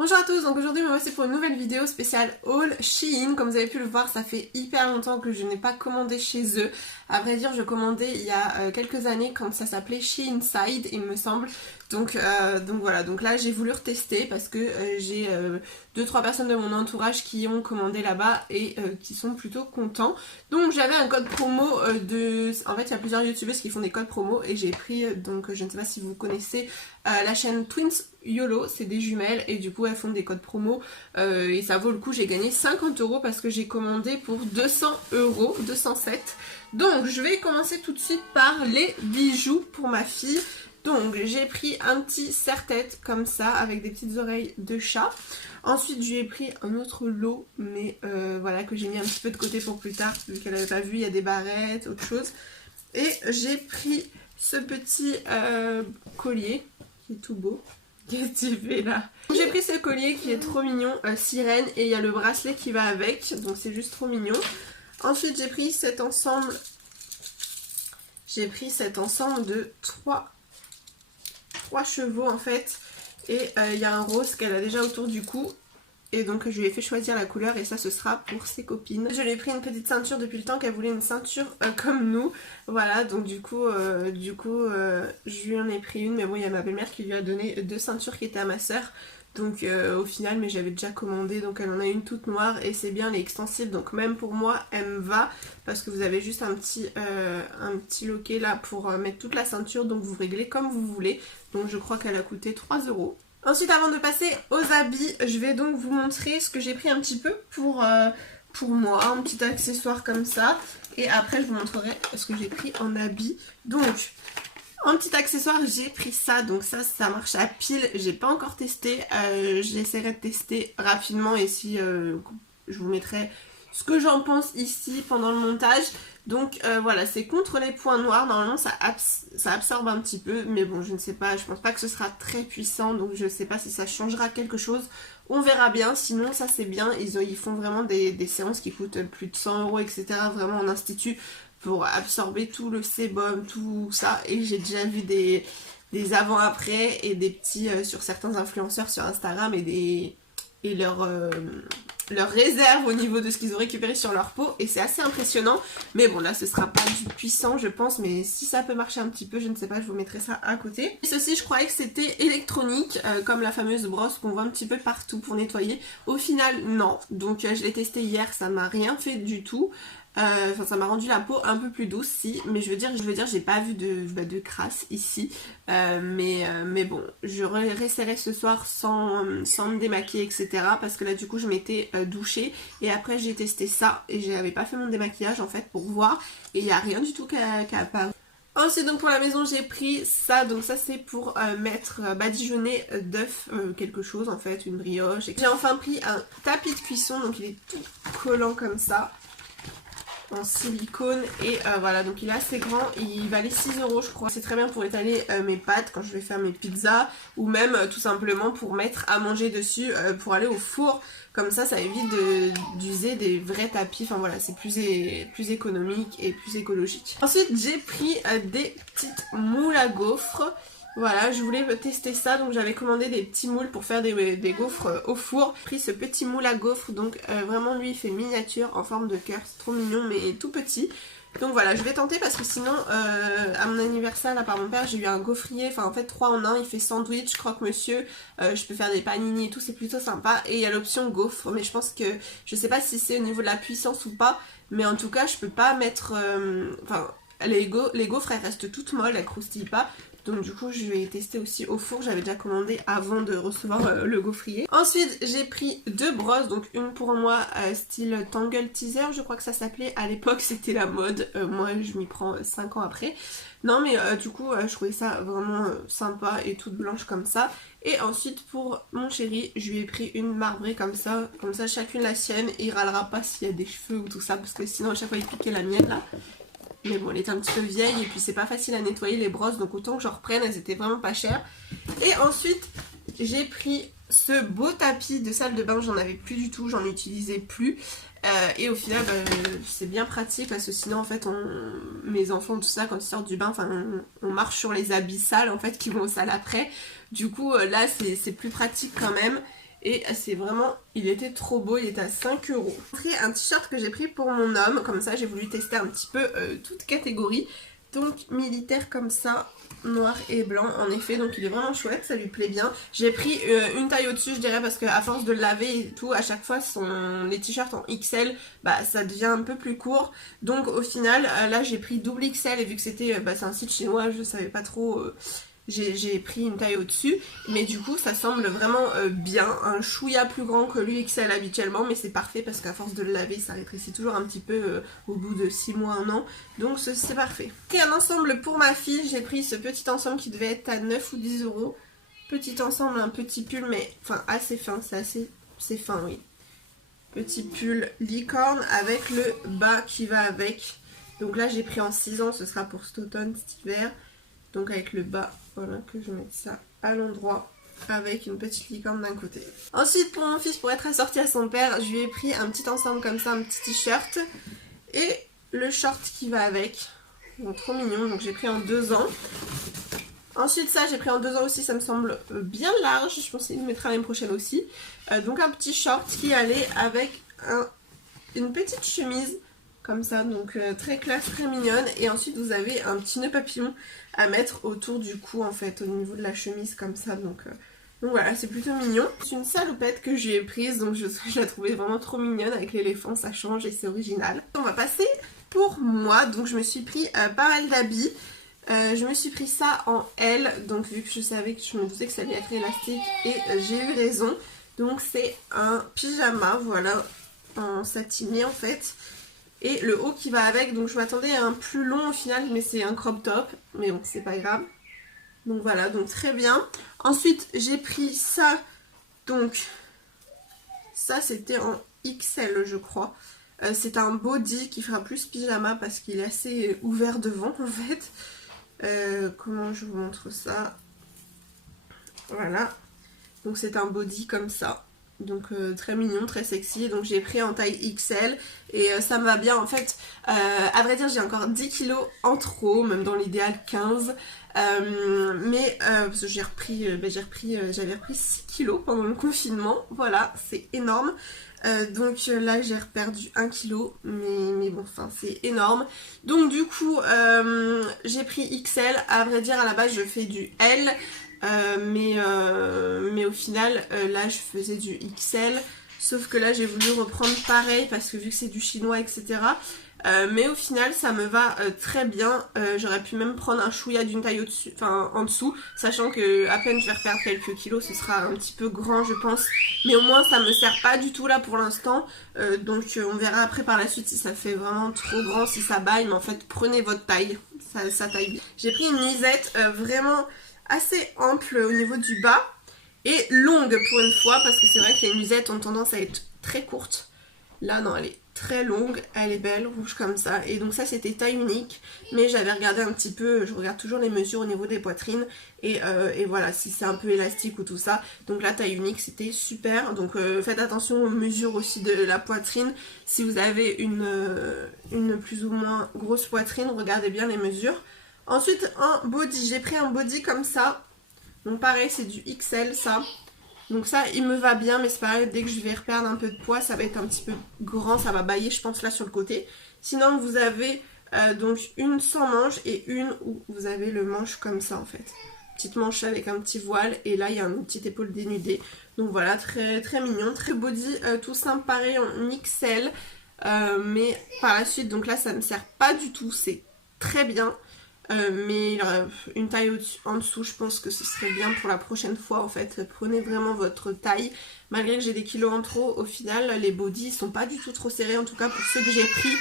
Bonjour à tous, donc aujourd'hui me voici pour une nouvelle vidéo spéciale haul Shein. Comme vous avez pu le voir, ça fait hyper longtemps que je n'ai pas commandé chez eux. À vrai dire, je commandais il y a quelques années quand ça s'appelait Sheinside, il me semble. Donc voilà, donc là j'ai voulu retester parce que j'ai 2-3 personnes de mon entourage qui ont commandé là-bas et qui sont plutôt contents. Donc j'avais un code promo de... En fait il y a plusieurs youtubeuses qui font des codes promo et j'ai pris, donc je ne sais pas si vous connaissez la chaîne Twins YOLO, c'est des jumelles et du coup elles font des codes promo et ça vaut le coup. J'ai gagné 50 € parce que j'ai commandé pour 200 €, 207. Donc je vais commencer tout de suite par les bijoux pour ma fille. Donc j'ai pris un petit serre-tête comme ça avec des petites oreilles de chat. Ensuite j'ai pris un autre lot mais voilà, que j'ai mis un petit peu de côté pour plus tard vu qu'elle n'avait pas vu. Il y a des barrettes, autre chose. Et j'ai pris ce petit collier qui est tout beau. Qu'est-ce que tu fais là? J'ai pris ce collier qui est trop mignon, sirène, et il y a le bracelet qui va avec, donc c'est juste trop mignon. Ensuite j'ai pris cet ensemble. J'ai pris cet ensemble de 3 chevaux en fait. Et il y a un rose qu'elle a déjà autour du cou. Et donc je lui ai fait choisir la couleur et ça ce sera pour ses copines. Je lui ai pris une petite ceinture depuis le temps qu'elle voulait une ceinture comme nous. Voilà, donc du coup je lui en ai pris une, mais bon il y a ma belle-mère qui lui a donné 2 ceintures qui étaient à ma soeur. Donc au final, mais j'avais déjà commandé, donc elle en a une toute noire et c'est bien, elle est extensible, donc même pour moi elle me va parce que vous avez juste un petit loquet là pour mettre toute la ceinture, donc vous réglez comme vous voulez. Donc je crois qu'elle a coûté 3 €. Ensuite, avant de passer aux habits, je vais donc vous montrer ce que j'ai pris un petit peu pour moi, un petit accessoire comme ça. Et après, je vous montrerai ce que j'ai pris en habits. Donc, en petit accessoire, j'ai pris ça. Donc ça marche à pile. J'ai pas encore testé. J'essaierai de tester rapidement et si je vous mettrai ce que j'en pense ici pendant le montage. Donc voilà, c'est contre les points noirs, normalement ça absorbe un petit peu, mais bon je ne sais pas, je pense pas que ce sera très puissant, donc je sais pas si ça changera quelque chose, on verra bien. Sinon ça c'est bien, ils font vraiment des séances qui coûtent plus de 100 € etc, vraiment en institut pour absorber tout le sébum, tout ça, et j'ai déjà vu des avant-après et des petits sur certains influenceurs sur Instagram et leur réserve au niveau de ce qu'ils ont récupéré sur leur peau et c'est assez impressionnant. Mais bon là ce sera pas du puissant je pense, mais si ça peut marcher un petit peu, je ne sais pas, je vous mettrai ça à côté. Et ceci je croyais que c'était électronique comme la fameuse brosse qu'on voit un petit peu partout pour nettoyer. Au final non, donc je l'ai testé hier, ça m'a rien fait du tout. Enfin ça m'a rendu la peau un peu plus douce si, mais je veux dire j'ai pas vu de crasse ici, mais bon je réessayerai ce soir sans me démaquiller etc, parce que là du coup je m'étais douchée et après j'ai testé ça et j'avais pas fait mon démaquillage en fait pour voir et il n'y a rien du tout qui a apparu. Ensuite donc pour la maison j'ai pris ça, donc ça c'est pour mettre badigeonner d'œufs quelque chose en fait, une brioche. J'ai enfin pris un tapis de cuisson, donc il est tout collant comme ça en silicone et voilà, donc il est assez grand, il valait 6 € je crois. C'est très bien pour étaler mes pâtes quand je vais faire mes pizzas ou même tout simplement pour mettre à manger dessus pour aller au four, comme ça évite d'user des vrais tapis. Enfin voilà, c'est plus économique et plus écologique. Ensuite j'ai pris des petites moules à gaufres. Voilà, je voulais tester ça, donc j'avais commandé des petits moules pour faire des gaufres au four. J'ai pris ce petit moule à gaufres, donc vraiment lui il fait miniature en forme de cœur, c'est trop mignon mais tout petit. Donc voilà, je vais tenter parce que sinon à mon anniversaire là par mon père j'ai eu un gaufrier, enfin en fait 3 en 1, il fait sandwich, croque-monsieur, je peux faire des panini et tout, c'est plutôt sympa. Et il y a l'option gaufre, mais je pense que, je sais pas si c'est au niveau de la puissance ou pas, mais en tout cas je peux pas mettre, enfin les gaufres elles restent toutes molles, elles croustillent pas. Donc du coup je vais tester aussi au four, j'avais déjà commandé avant de recevoir le gaufrier. Ensuite j'ai pris 2 brosses, donc une pour moi style Tangle Teaser je crois que ça s'appelait, à l'époque c'était la mode, moi je m'y prends 5 ans après. Non mais du coup je trouvais ça vraiment sympa et toute blanche comme ça. Et ensuite pour mon chéri je lui ai pris une marbrée comme ça chacune la sienne, et il râlera pas s'il y a des cheveux ou tout ça parce que sinon à chaque fois il piquait la mienne là. Mais bon, elle était un petit peu vieille et puis c'est pas facile à nettoyer les brosses, donc autant que j'en reprenne, elles étaient vraiment pas chères. Et ensuite, j'ai pris ce beau tapis de salle de bain, j'en avais plus du tout, j'en utilisais plus. Et au final, c'est bien pratique parce que sinon, en fait, mes enfants, tout ça, quand ils sortent du bain, on marche sur les habits sales, en fait, qui vont aux salles après. Du coup, là, c'est plus pratique quand même. et c'est vraiment, il était trop beau, il était à 5 euros. Un t-shirt que j'ai pris pour mon homme, comme ça j'ai voulu tester un petit peu toute catégorie. Donc militaire comme ça, noir et blanc en effet, donc il est vraiment chouette, ça lui plaît bien. J'ai pris une taille au-dessus je dirais parce qu'à force de le laver et tout, à chaque fois les t-shirts en XL, bah ça devient un peu plus court. Donc au final là j'ai pris double XL et vu que c'était, c'est un site chinois, je savais pas trop... J'ai pris une taille au-dessus, mais du coup ça semble vraiment bien, un chouïa plus grand que l'UXL habituellement, mais c'est parfait parce qu'à force de le laver ça rétrécit toujours un petit peu au bout de 6 mois, 1 an, donc c'est parfait. Et un ensemble pour ma fille, j'ai pris ce petit ensemble qui devait être à 9 ou 10 euros, petit ensemble, un petit pull, mais enfin assez fin, c'est fin oui. Petit pull licorne avec le bas qui va avec, donc là j'ai pris en 6 ans, ce sera pour cet automne, cet hiver. Donc avec le bas, voilà, que je mette ça à l'endroit avec une petite licorne d'un côté. Ensuite pour mon fils, pour être assorti à son père, je lui ai pris un petit ensemble comme ça, un petit t-shirt et le short qui va avec. Donc trop mignon, donc j'ai pris en 2 ans. Ensuite ça j'ai pris en 2 ans aussi, ça me semble bien large, je pense qu'il me mettra l'année prochaine aussi. Donc un petit short qui allait avec une petite chemise comme ça, donc très classe, très mignonne. Et ensuite vous avez un petit nœud papillon à mettre autour du cou en fait, au niveau de la chemise comme ça, donc voilà, c'est plutôt mignon. C'est une salopette que j'ai prise, donc je la trouvais vraiment trop mignonne, avec l'éléphant ça change et c'est original. On va passer pour moi, donc je me suis pris pas mal d'habits. Je me suis pris ça en L, donc vu que je savais que je me doutais que ça allait être élastique et j'ai eu raison. Donc c'est un pyjama, voilà, en satiné en fait. Et le haut qui va avec, donc je m'attendais à un plus long au final, mais c'est un crop top, mais bon c'est pas grave. Donc voilà, donc très bien. Ensuite j'ai pris ça, donc ça c'était en XL je crois. C'est un body qui fera plus pyjama parce qu'il est assez ouvert devant en fait. Comment je vous montre ça? Voilà, donc c'est un body comme ça. Donc très mignon, très sexy, donc j'ai pris en taille XL et ça me va bien en fait. À vrai dire j'ai encore 10 kilos en trop, même dans l'idéal 15, mais parce que j'avais repris 6 kilos pendant le confinement, voilà, c'est énorme. Donc là j'ai perdu 1 kg, mais bon, enfin c'est énorme. Donc du coup j'ai pris XL, à vrai dire à la base je fais du L. Mais au final là je faisais du XL, sauf que là j'ai voulu reprendre pareil parce que vu que c'est du chinois etc, mais au final ça me va très bien. J'aurais pu même prendre un chouïa d'une taille au-dessus, enfin en dessous, sachant que à peine je vais reperdre quelques kilos, ce sera un petit peu grand je pense, mais au moins ça me sert pas du tout là pour l'instant. Donc on verra après par la suite si ça fait vraiment trop grand, si ça baille, mais en fait prenez votre taille, ça taille bien. J'ai pris une nuisette vraiment assez ample au niveau du bas et longue pour une fois, parce que c'est vrai que les nuisettes ont tendance à être très courtes. Là non, elle est très longue, elle est belle, rouge comme ça, et donc ça c'était taille unique, mais j'avais regardé un petit peu, je regarde toujours les mesures au niveau des poitrines et voilà, si c'est un peu élastique ou tout ça, donc la taille unique c'était super. Donc faites attention aux mesures aussi de la poitrine, si vous avez une plus ou moins grosse poitrine, regardez bien les mesures. Ensuite un body, j'ai pris un body comme ça, donc pareil c'est du XL ça, donc ça il me va bien, mais c'est pareil, dès que je vais reperdre un peu de poids ça va être un petit peu grand, ça va bailler je pense là sur le côté. Sinon vous avez donc une sans manche et une où vous avez le manche comme ça en fait, petite manche avec un petit voile, et là il y a une petite épaule dénudée. Donc voilà, très très mignon, très body, tout simple, pareil en XL, mais par la suite, donc là ça me sert pas du tout, c'est très bien. Mais une taille en dessous, je pense que ce serait bien pour la prochaine fois en fait. Prenez vraiment votre taille, malgré que j'ai des kilos en trop, au final les bodys ils sont pas du tout trop serrés, en tout cas pour ceux que j'ai pris,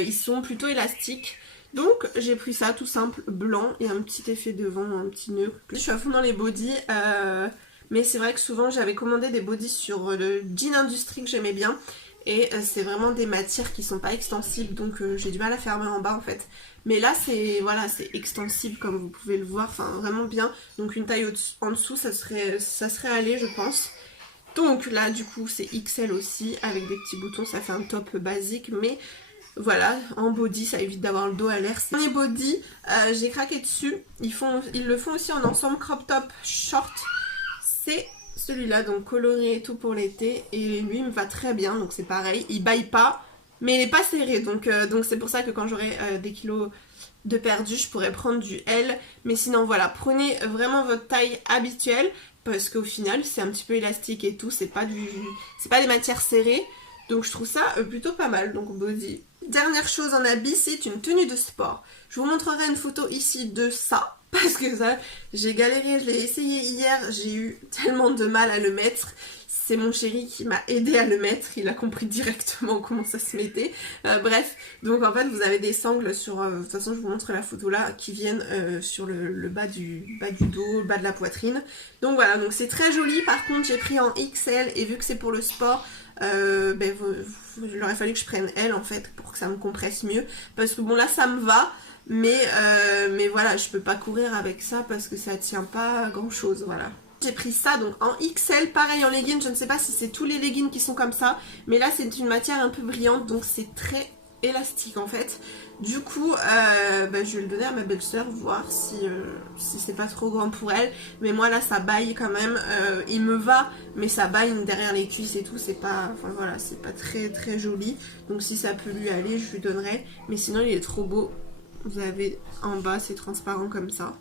ils sont plutôt élastiques. Donc j'ai pris ça tout simple, blanc, et un petit effet devant, un petit nœud. Je suis à fond dans les bodys, mais c'est vrai que souvent j'avais commandé des bodys sur le Jean Industrie que j'aimais bien, et c'est vraiment des matières qui sont pas extensibles, donc j'ai du mal à fermer en bas en fait. Mais là c'est voilà, c'est extensible comme vous pouvez le voir, enfin vraiment bien. Donc une taille en dessous ça serait allé je pense. Donc là du coup c'est XL aussi, avec des petits boutons, ça fait un top basique, mais voilà, en body ça évite d'avoir le dos à l'air. Les body, j'ai craqué dessus, ils le font aussi en ensemble crop top short. C'est celui-là, donc coloré et tout pour l'été, et lui il me va très bien, donc c'est pareil, il baille pas, mais il est pas serré, donc c'est pour ça que quand j'aurai des kilos de perdu, je pourrais prendre du L, mais sinon voilà, prenez vraiment votre taille habituelle, parce qu'au final c'est un petit peu élastique et tout, c'est pas des matières serrées, donc je trouve ça plutôt pas mal, donc body. Dernière chose en habit, c'est une tenue de sport. Je vous montrerai une photo ici de ça, parce que ça, j'ai galéré, je l'ai essayé hier, j'ai eu tellement de mal à le mettre. C'est mon chéri qui m'a aidé à le mettre, il a compris directement comment ça se mettait. Bref, donc en fait vous avez des sangles sur, de toute façon je vous montre la photo là, qui viennent sur le bas du dos, le bas de la poitrine. Donc voilà, donc c'est très joli, par contre j'ai pris en XL et vu que c'est pour le sport, il aurait fallu que je prenne L en fait pour que ça me compresse mieux. Parce que bon là ça me va, mais voilà, je peux pas courir avec ça parce que ça tient pas grand chose, voilà. J'ai pris ça donc en XL, pareil en leggings, je ne sais pas si c'est tous les leggings qui sont comme ça, mais là c'est une matière un peu brillante donc c'est très élastique en fait. Du coup je vais le donner à ma belle-sœur, voir si c'est pas trop grand pour elle, mais moi là ça baille quand même, il me va mais ça baille derrière les cuisses et tout, c'est pas, enfin voilà, c'est pas très très joli, donc si ça peut lui aller je lui donnerai, mais sinon il est trop beau. Vous avez en bas c'est transparent comme ça.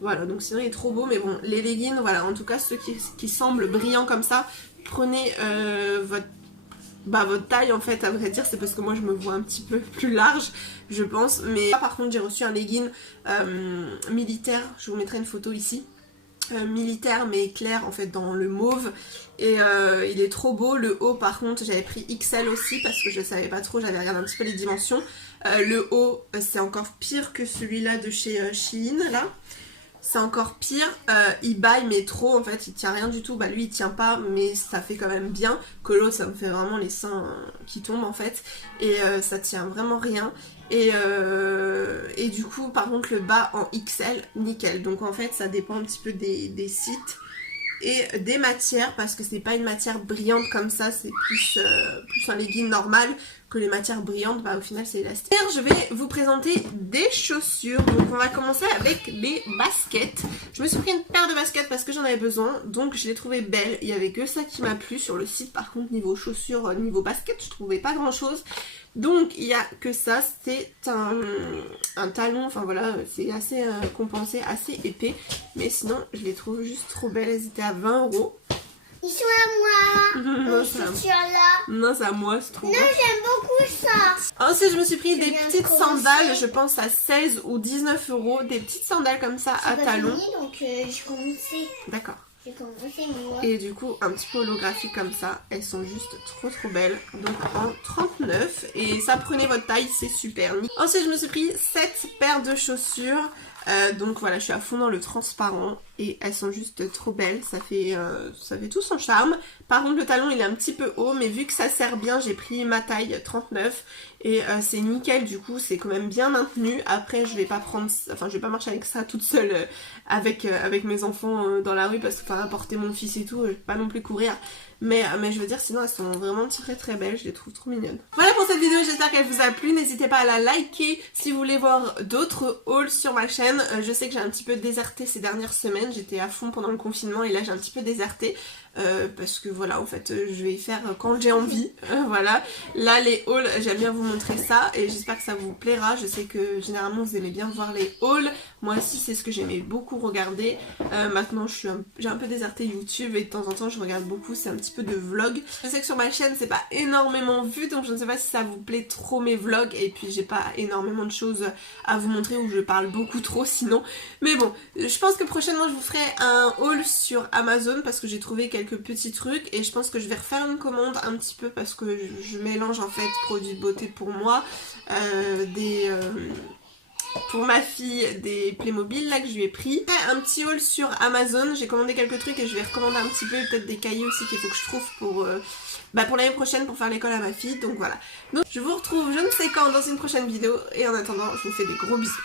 Voilà, donc sinon il est trop beau, mais bon, les leggings, voilà, en tout cas ceux qui semblent brillants comme ça, prenez votre taille en fait, à vrai dire, c'est parce que moi je me vois un petit peu plus large, je pense, mais là, par contre j'ai reçu un legging militaire, je vous mettrai une photo ici, militaire mais clair en fait dans le mauve, et il est trop beau. Le haut par contre j'avais pris XL aussi parce que je savais pas trop, j'avais regardé un petit peu les dimensions. Le haut c'est encore pire que celui-là de chez Shein là. C'est encore pire, il baille mais trop en fait, il tient rien du tout, bah lui il tient pas mais ça fait quand même bien, que l'autre ça me fait vraiment les seins qui tombent en fait, et ça tient vraiment rien, et du coup par contre le bas en XL, nickel, donc en fait ça dépend un petit peu des sites et des matières, parce que c'est pas une matière brillante comme ça, c'est plus un legging normal, que les matières brillantes, bah au final c'est élastique. Je vais vous présenter des chaussures, donc on va commencer avec les baskets. Je me suis pris une paire de baskets parce que j'en avais besoin, donc je les trouvais belles, il y avait que ça qui m'a plu sur le site, par contre niveau chaussures, niveau basket, je trouvais pas grand chose. Donc il n'y a que ça, c'est un talon, enfin voilà, c'est assez compensé, assez épais, mais sinon je les trouve juste trop belles, elles étaient à 20 €. Ils sont à moi. Non, c'est à moi, c'est trop. Non, j'aime beaucoup ça. Ensuite, je me suis pris des petites sandales, je pense à 16 ou 19 €, des petites sandales comme ça à talons. Donc j'ai commencé. D'accord. J'ai commencé moi. Et du coup, un petit peu holographique comme ça, elles sont juste trop belles. Donc en 39, et ça prenez votre taille, c'est super. Ensuite, je me suis pris 7 paires de chaussures. Donc voilà, je suis à fond dans le transparent et elles sont juste trop belles, ça fait tout son charme. Par contre le talon il est un petit peu haut, mais vu que ça sert bien, j'ai pris ma taille 39 et c'est nickel, du coup c'est quand même bien maintenu. Après je vais pas marcher avec ça toute seule avec mes enfants dans la rue, parce que porter mon fils et tout, je vais pas non plus courir. Mais je veux dire, sinon elles sont vraiment très belles, je les trouve trop mignonnes. Voilà pour cette vidéo, j'espère qu'elle vous a plu. N'hésitez pas à la liker si vous voulez voir d'autres hauls sur ma chaîne. Je sais que j'ai un petit peu déserté ces dernières semaines, j'étais à fond pendant le confinement et là j'ai un petit peu déserté. Parce que voilà, en fait je vais faire quand j'ai envie, voilà. Là les hauls, j'aime bien vous montrer ça et j'espère que ça vous plaira. Je sais que généralement vous aimez bien voir les hauls, moi aussi c'est ce que j'aimais beaucoup regarder. Maintenant j'ai un peu déserté YouTube et de temps en temps je regarde beaucoup, c'est un petit peu de vlog. Je sais que sur ma chaîne c'est pas énormément vu, donc je ne sais pas si ça vous plaît trop mes vlogs, et puis j'ai pas énormément de choses à vous montrer où je parle beaucoup trop sinon. Mais bon, je pense que prochainement je vous ferai un haul sur Amazon parce que j'ai trouvé quelques petits trucs et je pense que je vais refaire une commande un petit peu parce que je mélange en fait produits de beauté pour moi, pour ma fille des Playmobil là que je lui ai pris. Un petit haul sur Amazon, j'ai commandé quelques trucs et je vais recommander un petit peu, peut-être des cahiers aussi qu'il faut que je trouve pour l'année prochaine pour faire l'école à ma fille, donc voilà. Donc je vous retrouve je ne sais quand dans une prochaine vidéo et en attendant je vous fais des gros bisous.